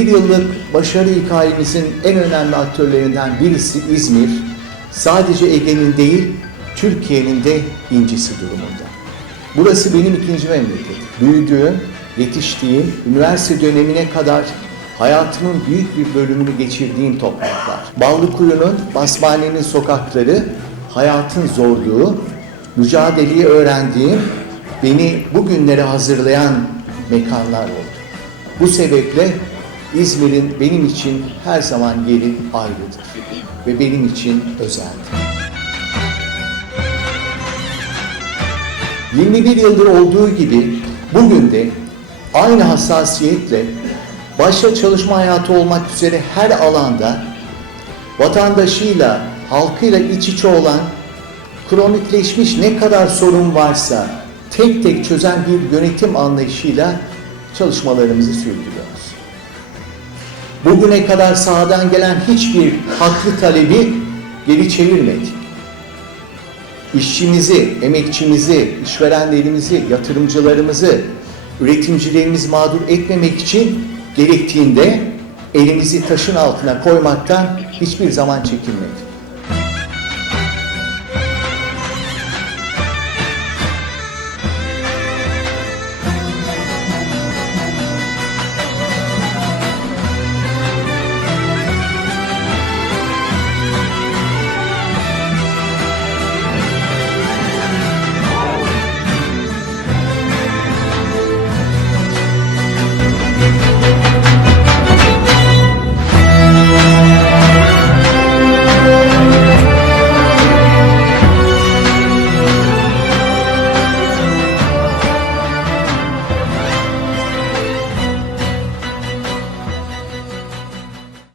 yıllık başarı hikayemizin en önemli aktörlerinden birisi İzmir. Sadece Ege'nin değil, Türkiye'nin de incisi durumunda. Burası benim ikinci memleketim. Büyüdüğüm, yetiştiğim, üniversite dönemine kadar hayatımın büyük bir bölümünü geçirdiğim topraklar. Ballıkuyu'nun, Basmane'nin sokakları, hayatın zorluğu, mücadeleyi öğrendiğim, beni bugünlere hazırlayan mekanlar oldu. Bu sebeple İzmir'in benim için her zaman yeri ayrıdır ve benim için özeldir. 21 yıldır olduğu gibi bugün de aynı hassasiyetle başta çalışma hayatı olmak üzere her alanda vatandaşıyla, halkıyla iç içe olan kronikleşmiş ne kadar sorun varsa tek tek çözen bir yönetim anlayışıyla çalışmalarımızı sürdürüyoruz. Bugüne kadar sahadan gelen hiçbir haklı talebi geri çevirmedik işçimizi, emekçimizi, işverenlerimizi, yatırımcılarımızı, üretimcilerimizi mağdur etmemek için gerektiğinde elimizi taşın altına koymaktan hiçbir zaman çekinmedik.